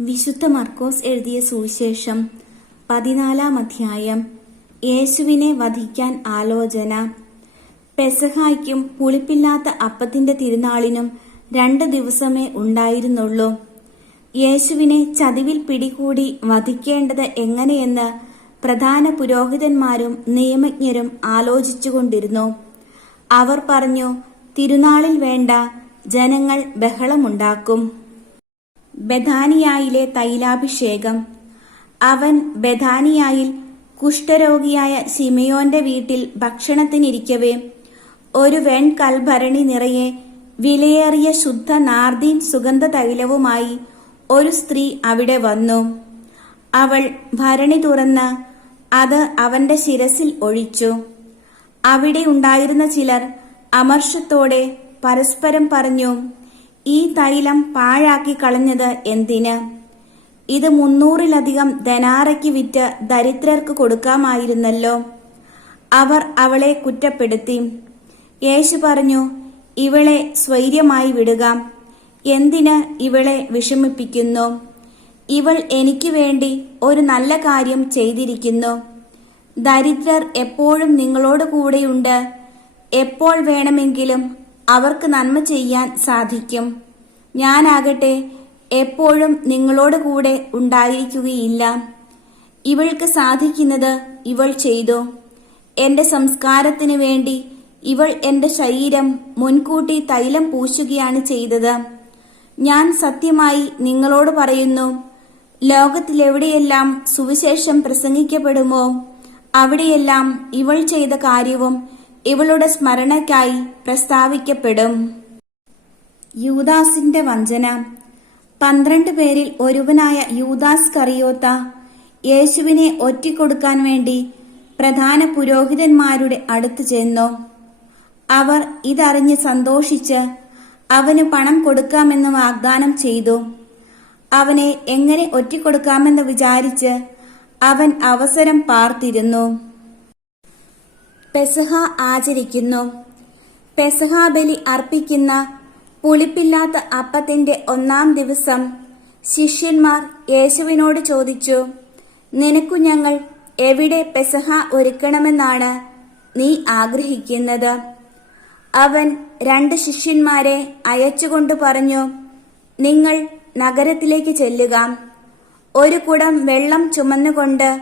വിശുദ്ധ മർക്കോസ് എഴുതിയ സുവിശേഷം പതിനാലാം അധ്യായം യേശുവിനെ വധിക്കാൻ ആലോചന. പെസഹായ്ക്കും പുളിപ്പില്ലാത്ത അപ്പത്തിന്റെ തിരുനാളിനും രണ്ട് ദിവസമേ ഉണ്ടായിരുന്നുള്ളൂ. യേശുവിനെ ചതിവിൽ പിടികൂടി വധിക്കേണ്ടത് എങ്ങനെയെന്ന് പ്രധാന പുരോഹിതന്മാരും നിയമജ്ഞരും ആലോചിച്ചുകൊണ്ടിരുന്നു. അവർ പറഞ്ഞു തിരുനാളിൽ വേണ്ട ജനങ്ങൾ ബഹളമുണ്ടാക്കും. ബഥാനിയായിലെ തൈലാഭിഷേകം. അവൻ ബഥാനിയായിൽ കുഷ്ഠരോഗിയായ സിമയോന്റെ വീട്ടിൽ ഭക്ഷണത്തിനിരിക്കവേ ഒരു വെൺകൽഭരണി നിറയെ വിലയേറിയ ശുദ്ധ നാർദീൻ സുഗന്ധ തൈലവുമായി ഒരു സ്ത്രീ അവിടെ വന്നു. അവൾ ഭരണി തുറന്ന് അത് അവന്റെ ശിരസിൽ ഒഴിച്ചു. അവിടെ ഉണ്ടായിരുന്ന ചിലർ അമർഷത്തോടെ പരസ്പരം പറഞ്ഞു ഈ തൈലം പാഴാക്കി കളഞ്ഞത് എന്തിന്? ഇത് മുന്നൂറിലധികം ധനാറയ്ക്ക് വിറ്റ് ദരിദ്രർക്ക് കൊടുക്കാമായിരുന്നല്ലോ. അവർ അവളെ കുറ്റപ്പെടുത്തി. യേശു പറഞ്ഞു ഇവളെ സ്വൈര്യമായി വിടുക. എന്തിന് ഇവളെ വിഷമിപ്പിക്കുന്നു? ഇവൾ എനിക്ക് വേണ്ടി ഒരു നല്ല കാര്യം ചെയ്തിരിക്കുന്നു. ദരിദ്രർ എപ്പോഴും നിങ്ങളോട് കൂടെയുണ്ട്. എപ്പോൾ വേണമെങ്കിലും അവർക്ക് നന്മ ചെയ്യാൻ സാധിക്കും. ഞാനാകട്ടെ എപ്പോഴും നിങ്ങളോട് കൂടെ ഉണ്ടായിരിക്കുകയില്ല. ഇവൾക്ക് സാധിക്കുന്നത് ഇവൾ ചെയ്തു. എന്റെ സംസ്കാരത്തിനു വേണ്ടി ഇവൾ എന്റെ ശരീരം മുൻകൂട്ടി തൈലം പൂശുകയാണ് ചെയ്തത്. ഞാൻ സത്യമായി നിങ്ങളോട് പറയുന്നു ലോകത്തിലെവിടെയെല്ലാം സുവിശേഷം പ്രസംഗിക്കപ്പെടുമോ അവിടെയെല്ലാം ഇവൾ ചെയ്ത കാര്യവും ഇവളുടെ സ്മരണയ്ക്കായി പ്രസ്താവിക്കപ്പെടും. യൂദാസിന്റെ വഞ്ചന. പന്ത്രണ്ട് പേരിൽ ഒരുവനായ യൂദാസ് കറിയോത്ത യേശുവിനെ ഒറ്റിക്കൊടുക്കാൻ വേണ്ടി പ്രധാന പുരോഹിതന്മാരുടെ അടുത്ത് ചെന്നു. അവർ ഇതറിഞ്ഞ് സന്തോഷിച്ച് അവന് പണം കൊടുക്കാമെന്ന് വാഗ്ദാനം ചെയ്തു. അവനെ എങ്ങനെ ഒറ്റിക്കൊടുക്കാമെന്ന് വിചാരിച്ച് അവൻ അവസരം പാർത്തിരുന്നു. പെസഹ ആചരിക്കുന്നു. പെസഹ ബലി അർപ്പിക്കുന്ന പുളിപ്പില്ലാത്ത അപ്പത്തിന്റെ ഒന്നാം ദിവസം ശിഷ്യന്മാർ യേശുവിനോട് ചോദിച്ചു നിനക്കു ഞങ്ങൾ എവിടെ പെസഹ ഒരുക്കണമെന്നാണ് നീ ആഗ്രഹിക്കുന്നത്? അവൻ രണ്ട് ശിഷ്യന്മാരെ അയച്ചുകൊണ്ട് പറഞ്ഞു നിങ്ങൾ നഗരത്തിലേക്ക് ചെല്ലുക. ഒരു കുടം വെള്ളം ചുമന്നുകൊണ്ട്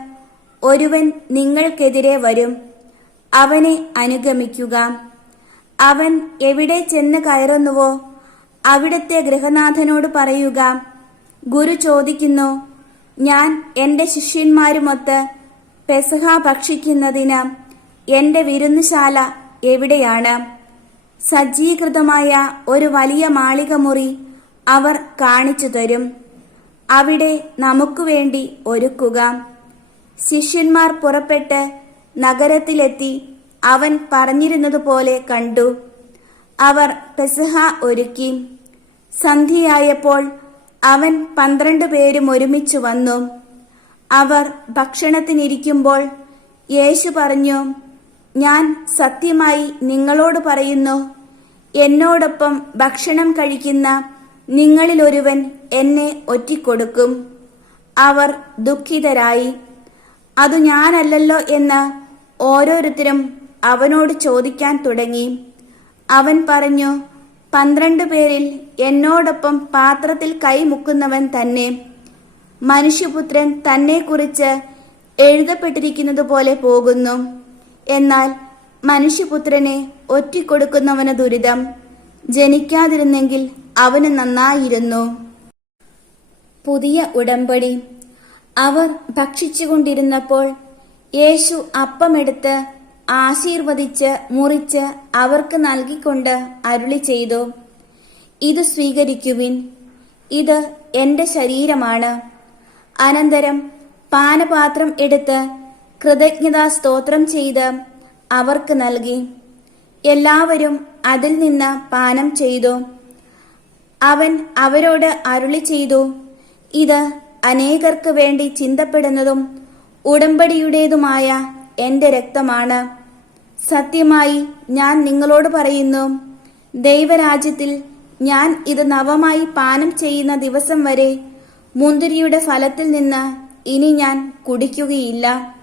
ഒരുവൻ നിങ്ങൾക്കെതിരെ വരും. അവനെ അനുഗമിക്കുക. അവൻ എവിടെ ചെന്ന് കയറുന്നുവോ അവിടുത്തെ ഗൃഹനാഥനോട് പറയുക ഗുരു ചോദിക്കുന്നു ഞാൻ എന്റെ ശിഷ്യന്മാരുമൊത്ത് പെസഹ ഭക്ഷിക്കുന്നതിന് എന്റെ വിരുന്നുശാല എവിടെയാണ്? സജ്ജീകൃതമായ ഒരു വലിയ മാളിക മുറി അവർ കാണിച്ചു തരും. അവിടെ നമുക്കു വേണ്ടി ഒരുക്കുക. ശിഷ്യന്മാർ പുറപ്പെട്ട് നഗരത്തിലെത്തി അവൻ പറഞ്ഞിരുന്നതുപോലെ കണ്ടു. അവർ പെസഹ ഒരുക്കി. സന്ധ്യയായപ്പോൾ അവൻ പന്ത്രണ്ട് പേരും ഒരുമിച്ച് വന്നു. അവർ ഭക്ഷണത്തിനിരിക്കുമ്പോൾ യേശു പറഞ്ഞു ഞാൻ സത്യമായി നിങ്ങളോട് പറയുന്നു എന്നോടൊപ്പം ഭക്ഷണം കഴിക്കുന്ന നിങ്ങളിലൊരുവൻ എന്നെ ഒറ്റിക്കൊടുക്കും അവർ ദുഃഖിതരായി അതു ഞാനല്ലല്ലോ എന്ന് ഓരോരുത്തരും അവനോട് ചോദിക്കാൻ തുടങ്ങി. അവൻ പറഞ്ഞു പന്ത്രണ്ട് പേരിൽ എന്നോടൊപ്പം പാത്രത്തിൽ കൈമുക്കുന്നവൻ തന്നെ. മനുഷ്യപുത്രൻ തന്നെക്കുറിച്ച് എഴുതപ്പെട്ടിരിക്കുന്നത് പോലെ പോകുന്നു. എന്നാൽ മനുഷ്യപുത്രനെ ഒറ്റിക്കൊടുക്കുന്നവന് ദുരിതം. ജനിക്കാതിരുന്നെങ്കിൽ അവന് നന്നായിരുന്നു. പുതിയ ഉടമ്പടി. അവർ ഭക്ഷിച്ചുകൊണ്ടിരുന്നപ്പോൾ യേശു അപ്പമെടുത്ത് ആശീർവദിച്ച് മുറിച്ച് അവർക്ക് നൽകിക്കൊണ്ട് അരുളി ചെയ്തു. ഇത് സ്വീകരിക്കുവിൻ. ഇത് എന്റെ ശരീരമാണ്. അനന്തരം പാനപാത്രം എടുത്ത് കൃതജ്ഞതാ സ്തോത്രം ചെയ്ത് അവർക്ക് നൽകി. എല്ലാവരും അതിൽ നിന്ന് പാനം ചെയ്തു. അവൻ അവരോട് അരുളി ചെയ്തു. ഇത് അനേകർക്ക് വേണ്ടി ചിന്തപ്പെടുന്നതും ഉടമ്പടിയുടേതുമായ എന്റെ രക്തമാണ്. സത്യമായി ഞാൻ നിങ്ങളോട് പറയുന്നു ദൈവരാജ്യത്തിൽ ഞാൻ ഇത് നവമായി പാനം ചെയ്യുന്ന ദിവസം വരെ മുന്തിരിയുടെ ഫലത്തിൽ നിന്ന് ഇനി ഞാൻ കുടിക്കുകയില്ല.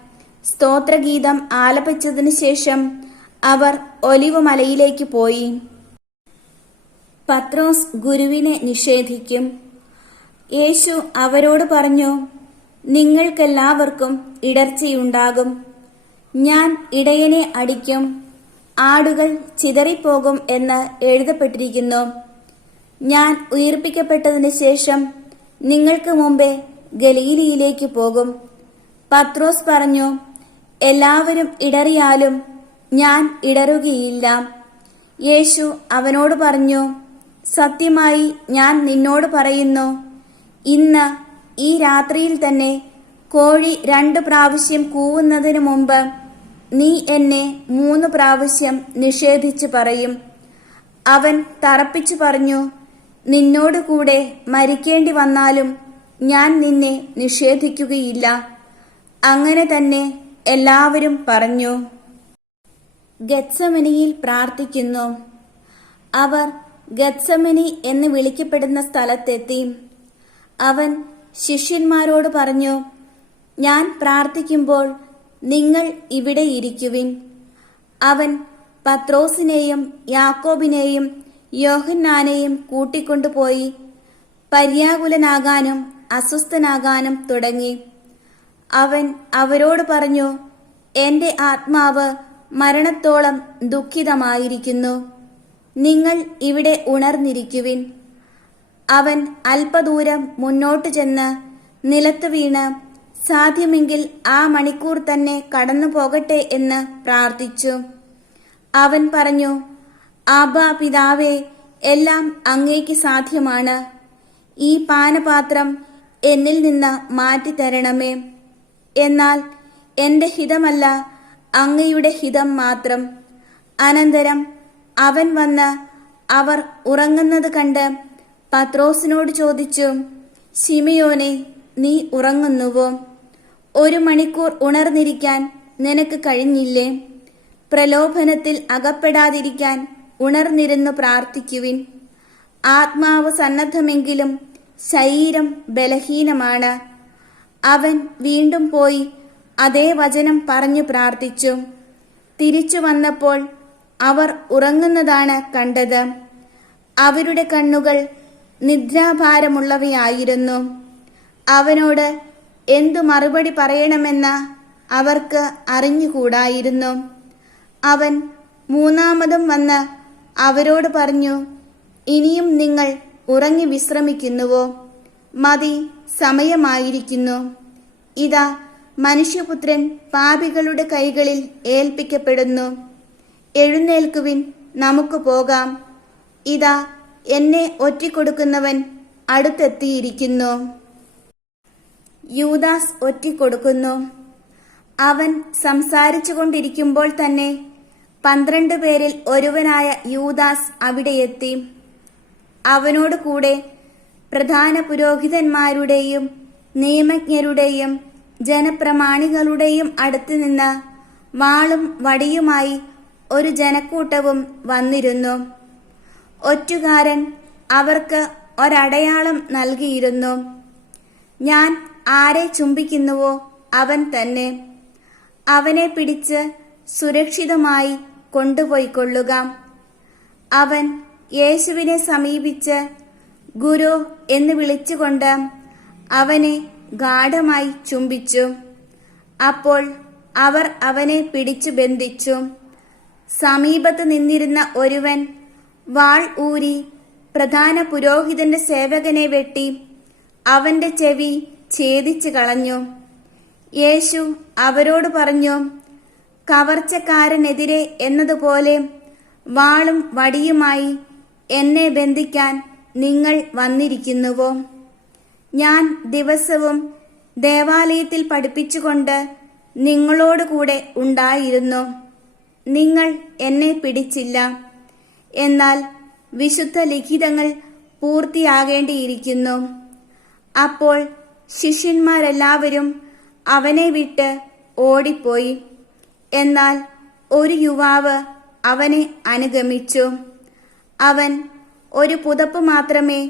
സ്തോത്രഗീതം ആലപിച്ചതിനു ശേഷം അവർ ഒലിവുമലയിലേക്ക് പോയി. പത്രോസ് ഗുരുവിനെ നിഷേധിക്കും. യേശു അവരോട് പറഞ്ഞു നിങ്ങൾക്കെല്ലാവർക്കും ഇടർച്ചയുണ്ടാകും. ഞാൻ ഇടയനെ അടിക്കും. ആടുകൾ ചിതറിപ്പോകും എന്ന് എഴുതപ്പെട്ടിരിക്കുന്നു. ഞാൻ ഉയർപ്പിക്കപ്പെട്ടതിന് ശേഷം നിങ്ങൾക്ക് മുമ്പേ ഗലീലിയിലേക്ക് പോകും. പത്രോസ് പറഞ്ഞു എല്ലാവരും ഇടറിയാലും ഞാൻ ഇടറുകയില്ല. യേശു അവനോട് പറഞ്ഞു സത്യമായി ഞാൻ നിന്നോട് പറയുന്നു ഇന്ന് ഈ രാത്രിയിൽ തന്നെ കോഴി രണ്ട് പ്രാവശ്യം കൂവുന്നതിനു മുമ്പ് നീ എന്നെ മൂന്ന് പ്രാവശ്യം നിഷേധിച്ചു പറയും. അവൻ തറപ്പിച്ചു പറഞ്ഞു നിന്നോട് കൂടെ മരിക്കേണ്ടി വന്നാലും ഞാൻ നിന്നെ നിഷേധിക്കുകയില്ല അങ്ങനെ തന്നെ എല്ലാവരും പറഞ്ഞു. ഗത്സമനിയിൽ പ്രാർത്ഥിക്കുന്നു. അവർ ഗത്സമനി എന്ന് വിളിക്കപ്പെടുന്ന സ്ഥലത്തെത്തി. അവൻ ശിഷ്യന്മാരോട് പറഞ്ഞു ഞാൻ പ്രാർത്ഥിക്കുമ്പോൾ നിങ്ങൾ ഇവിടെ ഇരിക്കുവിൻ. അവൻ പത്രോസിനെയും യാക്കോബിനെയും യോഹന്നാനെയും കൂട്ടിക്കൊണ്ടുപോയി പര്യാകുലനാകാനും അസ്വസ്ഥനാകാനും തുടങ്ങി. അവൻ അവരോട് പറഞ്ഞു എന്റെ ആത്മാവ് മരണത്തോളം ദുഃഖിതമായിരിക്കുന്നു. നിങ്ങൾ ഇവിടെ ഉണർന്നിരിക്കുവിൻ. അവൻ അല്പദൂരം മുന്നോട്ട് ചെന്ന് നിലത്ത് വീണ് സാധ്യമെങ്കിൽ ആ മണിക്കൂർ തന്നെ കടന്നു പോകട്ടെ എന്ന് പ്രാർത്ഥിച്ചു. അവൻ പറഞ്ഞു ആബ പിതാവേ എല്ലാം അങ്ങേക്ക് സാധ്യമാണ്. ഈ പാനപാത്രം എന്നിൽ നിന്ന് മാറ്റിത്തരണമേ എന്നാൽ എന്റെ ഹിതമല്ല അങ്ങയുടെ ഹിതം മാത്രം. അനന്തരം അവൻ വന്ന് അവർ ഉറങ്ങുന്നത് കണ്ട് പത്രോസിനോട് ചോദിച്ചു ശിമിയോനെ നീ ഉറങ്ങുന്നുവോ? ഒരു മണിക്കൂർ ഉണർന്നിരിക്കാൻ നിനക്ക് കഴിഞ്ഞില്ലേ? പ്രലോഭനത്തിൽ അകപ്പെടാതിരിക്കാൻ ഉണർന്നിരുന്നു പ്രാർത്ഥിക്കുവിൻ. ആത്മാവ് സന്നദ്ധമെങ്കിലും ശരീരം ബലഹീനമാണ്. അവൻ വീണ്ടും പോയി അതേ വചനം പറഞ്ഞു പ്രാർത്ഥിച്ചു. തിരിച്ചു വന്നപ്പോൾ അവർ ഉറങ്ങുന്നതാണ് കണ്ടത്. അവരുടെ കണ്ണുകൾ നിദ്രാഭാരമുള്ളവയായിരുന്നു. അവനോട് എന്തു മറുപടി പറയണമെന്ന് അവർക്ക് അറിഞ്ഞുകൂടായിരുന്നു. അവൻ മൂന്നാമതും വന്ന് അവരോട് പറഞ്ഞു ഇനിയും നിങ്ങൾ ഉറങ്ങി വിശ്രമിക്കുന്നുവോ? മതി സമയമായിരിക്കുന്നു. ഇതാ മനുഷ്യപുത്രൻ പാപികളുടെ കൈകളിൽ ഏൽപ്പിക്കപ്പെടുന്നു. എഴുന്നേൽക്കുവിൻ നമുക്ക് പോകാം. ഇതാ എന്നെ ഒറ്റിക്കൊടുക്കുന്നവൻ അടുത്തെത്തിയിരിക്കുന്നു. യൂദാസ് ഒറ്റിക്കൊടുക്കുന്നു. അവൻ സംസാരിച്ചു കൊണ്ടിരിക്കുമ്പോൾ തന്നെ പന്ത്രണ്ട് പേരിൽ ഒരുവനായ യൂദാസ് അവിടെയെത്തി. അവനോട് കൂടെ പ്രധാന പുരോഹിതന്മാരുടെയും നിയമജ്ഞരുടെയും ജനപ്രമാണികളുടെയും അടുത്ത് നിന്ന് വാളും വടിയുമായി ഒരു ജനക്കൂട്ടവും വന്നിരുന്നു. ഒറ്റുകാരൻ അവർക്ക് ഒരടയാളം നൽകിയിരുന്നു. ഞാൻ ആരെ ചുംബിക്കുന്നുവോ അവൻ തന്നെ. അവനെ പിടിച്ച് സുരക്ഷിതമായി കൊണ്ടുപോയിക്കൊള്ളുക. അവൻ യേശുവിനെ സമീപിച്ച് ഗുരു എന്ന് വിളിച്ചുകൊണ്ട് അവനെ ഗാഠമായി ചുംബിച്ചു. അപ്പോൾ അവർ അവനെ പിടിച്ചു ബന്ധിച്ചു. സമീപത്ത് നിന്നിരുന്ന ഒരുവൻ വാൾ ഊരി പ്രധാന പുരോഹിതന്റെ സേവകനെ വെട്ടി അവന്റെ ചെവി ഛേദിച്ചു കളഞ്ഞു. യേശു അവരോട് പറഞ്ഞു കവർച്ചക്കാരനെതിരെ എന്നതുപോലെ വാളും വടിയുമായി എന്നെ ബന്ധിക്കാൻ നിങ്ങൾ വന്നിരിക്കുന്നുവോ? ഞാൻ ദിവസവും ദേവാലയത്തിൽ പഠിപ്പിച്ചുകൊണ്ട് നിങ്ങളോട് കൂടെ ഉണ്ടായിരുന്നു. നിങ്ങൾ എന്നെ പിടിച്ചില്ല. എന്നാൽ വിശുദ്ധ ലിഖിതങ്ങൾ പൂർത്തിയാകേണ്ടിയിരിക്കുന്നു. അപ്പോൾ ശിഷ്യന്മാരെല്ലാവരും അവനെ വിട്ട് ഓടിപ്പോയി. എന്നാൽ ഒരു യുവാവ് അവനെ അനുഗമിച്ചു. അവൻ ഒരു പുതപ്പ് മാത്രമേ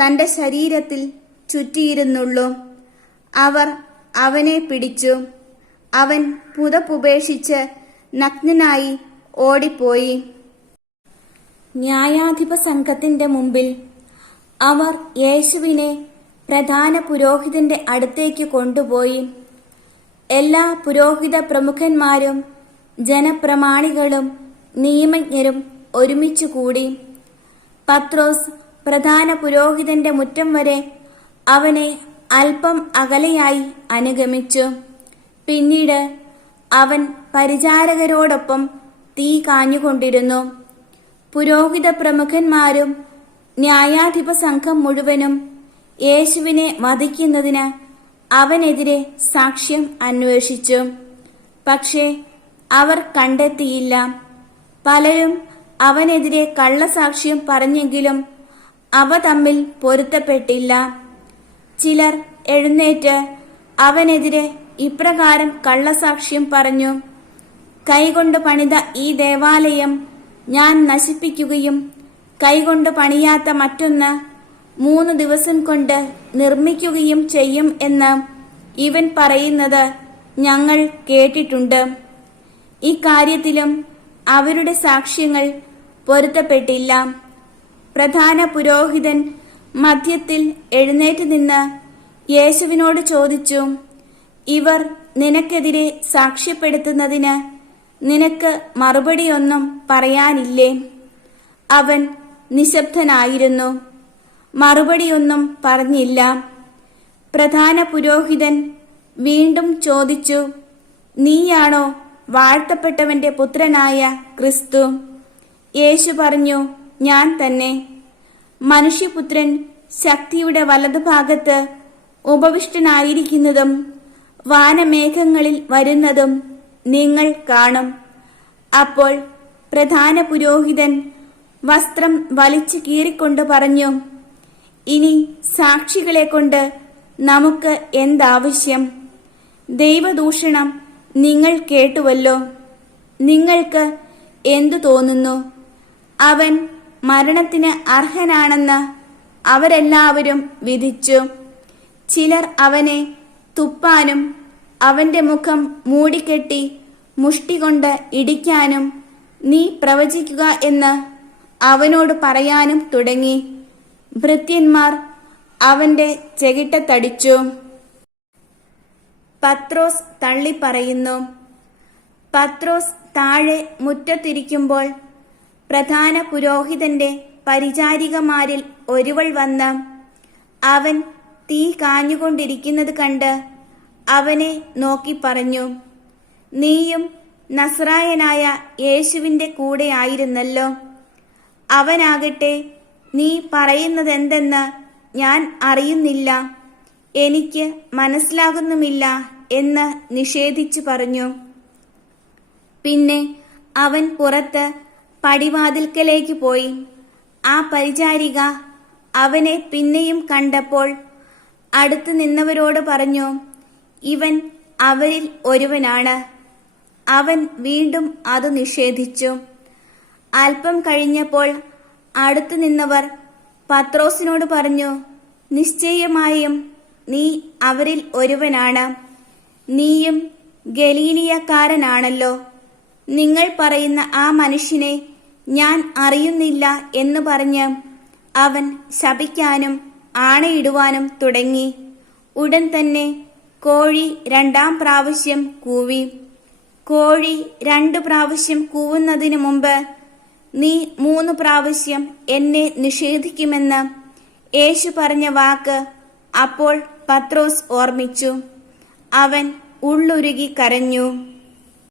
തന്റെ ശരീരത്തിൽ ചുറ്റിയിരുന്നുള്ളൂ. അവർ അവനെ പിടിച്ചു. അവൻ പുതപ്പുപേക്ഷിച്ച് നഗ്നനായി ഓടിപ്പോയി. ന്യായാധിപ സംഘത്തിന്റെ മുമ്പിൽ അവർ യേശുവിനെ പ്രധാന പുരോഹിതന്റെ അടുത്തേക്ക് കൊണ്ടുപോയി എല്ലാ പുരോഹിത പ്രമുഖന്മാരും ജനപ്രമാണികളും നിയമജ്ഞരും ഒരുമിച്ചു കൂടി പത്രോസ് പ്രധാന പുരോഹിതന്റെ മുറ്റം വരെ അവനെ അല്പം അകലെയായി അനുഗമിച്ചു. പിന്നീട് അവൻ പരിചാരകരോടൊപ്പം തീ കാഞ്ഞുകൊണ്ടിരുന്നു. പുരോഹിത പ്രമുഖന്മാരും ന്യായാധിപ സംഘം മുഴുവനും യേശുവിനെ വധിക്കുന്നതിന് അവനെതിരെ സാക്ഷ്യം അന്വേഷിച്ചു. പക്ഷേ അവർ കണ്ടെത്തിയില്ല. പലരും അവനെതിരെ കള്ളസാക്ഷ്യം പറഞ്ഞെങ്കിലും അവ തമ്മിൽ പൊരുത്തപ്പെട്ടില്ല. ചിലർ എഴുന്നേറ്റ് അവനെതിരെ ഇപ്രകാരം കള്ളസാക്ഷ്യം പറഞ്ഞു. കൈകൊണ്ട് പണിത ഈ ദേവാലയം ഞാൻ നശിപ്പിക്കുകയും കൈകൊണ്ട് പണിയാത്ത മറ്റൊന്ന് മൂന്ന് ദിവസം കൊണ്ട് നിർമ്മിക്കുകയും ചെയ്യും എന്ന് ഇവൻ പറയുന്നത് ഞങ്ങൾ കേട്ടിട്ടുണ്ട്. ഇക്കാര്യത്തിലും അവരുടെ സാക്ഷ്യങ്ങൾ പൊരുത്തപ്പെട്ടില്ല. പ്രധാന പുരോഹിതൻ മധ്യത്തിൽ എഴുന്നേറ്റ് നിന്ന് യേശുവിനോട് ചോദിച്ചു ഇവർ നിനക്കെതിരെ സാക്ഷ്യപ്പെടുത്തുന്നതിന് നിനക്ക് മറുപടിയൊന്നും പറയാനില്ലേ? അവൻ നിശബ്ദനായിരുന്നു. മറുപടിയൊന്നും പറഞ്ഞില്ല. പ്രധാന പുരോഹിതൻ വീണ്ടും ചോദിച്ചു നീയാണോ വാഴ്ത്തപ്പെട്ടവന്റെ പുത്രനായ ക്രിസ്തു? യേശു പറഞ്ഞു ഞാൻ തന്നെ. മനുഷ്യപുത്രൻ ശക്തിയുടെ വലതുഭാഗത്ത് ഉപവിഷ്ടനായിരിക്കുന്നതും വാനമേഘങ്ങളിൽ വരുന്നതും നിങ്ങൾ കാണും. അപ്പോൾ പ്രധാന പുരോഹിതൻ വസ്ത്രം വലിച്ചു കീറിക്കൊണ്ട് പറഞ്ഞു ഇനി സാക്ഷികളെ കൊണ്ട് നമുക്ക് എന്താവശ്യം? ദൈവദൂഷണം നിങ്ങൾ കേട്ടുവല്ലോ. നിങ്ങൾക്ക് എന്തു തോന്നുന്നു? അവൻ മരണത്തിന് അർഹനാണെന്ന് അവരെല്ലാവരും വിധിച്ചു. ചിലർ അവനെ തുപ്പാനും അവന്റെ മുഖം മൂടിക്കെട്ടി മുഷ്ടി കൊണ്ട് ഇടിക്കാനും നീ പ്രവചിക്കുക എന്ന് അവനോട് പറയാനും തുടങ്ങി. ഭൃത്യന്മാർ അവന്റെ ചെകിട്ടത്തടിച്ചു പത്രോസ് തള്ളിപ്പറയുന്നു. പത്രോസ് താഴെ മുറ്റത്തിരിക്കുമ്പോൾ പ്രധാന പുരോഹിതന്റെ പരിചാരികമാരിൽ ഒരുവൾ വന്ന് അവൻ തീ കാഞ്ഞുകൊണ്ടിരിക്കുന്നത് കണ്ട് അവനെ നോക്കി പറഞ്ഞു നീയും നസ്രായനായ യേശുവിന്റെ കൂടെ ആയിരുന്നല്ലോ. അവനാകട്ടെ നീ പറയുന്നതെന്തെന്ന് ഞാൻ അറിയുന്നില്ല. എനിക്ക് മനസ്സിലാകുന്നുമില്ല എന്ന് നിഷേധിച്ചു പറഞ്ഞു. പിന്നെ അവൻ പുറത്ത് പടിവാതിൽക്കലേക്ക് പോയി. ആ പരിചാരിക അവനെ പിന്നെയും കണ്ടപ്പോൾ അടുത്തു നിന്നവരോട് പറഞ്ഞു ഇവൻ അവരിൽ ഒരുവനാണ്. അവൻ വീണ്ടും അത് നിഷേധിച്ചു. അല്പം കഴിഞ്ഞപ്പോൾ അടുത്തു നിന്നവർ പത്രോസിനോട് പറഞ്ഞു നിശ്ചയമായും നീ അവരിൽ ഒരുവനാണ്. നീയും ഗലീലിയക്കാരനാണല്ലോ. നിങ്ങൾ പറയുന്ന ആ മനുഷ്യനെ ഞാൻ അറിയുന്നില്ല എന്ന് പറഞ്ഞ് അവൻ ശപിക്കാനും ആണയിടുവാനും തുടങ്ങി. ഉടൻ തന്നെ കോഴി രണ്ടാം പ്രാവശ്യം കൂവി. കോഴി രണ്ടു പ്രാവശ്യം കൂവുന്നതിനു മുമ്പ് നീ മൂന്ന് പ്രാവശ്യം എന്നെ നിഷേധിക്കുമെന്ന് യേശു പറഞ്ഞ വാക്ക് അപ്പോൾ പത്രോസ് ഓർമ്മിച്ചു. അവൻ ഉള്ളുരുകി കരഞ്ഞു.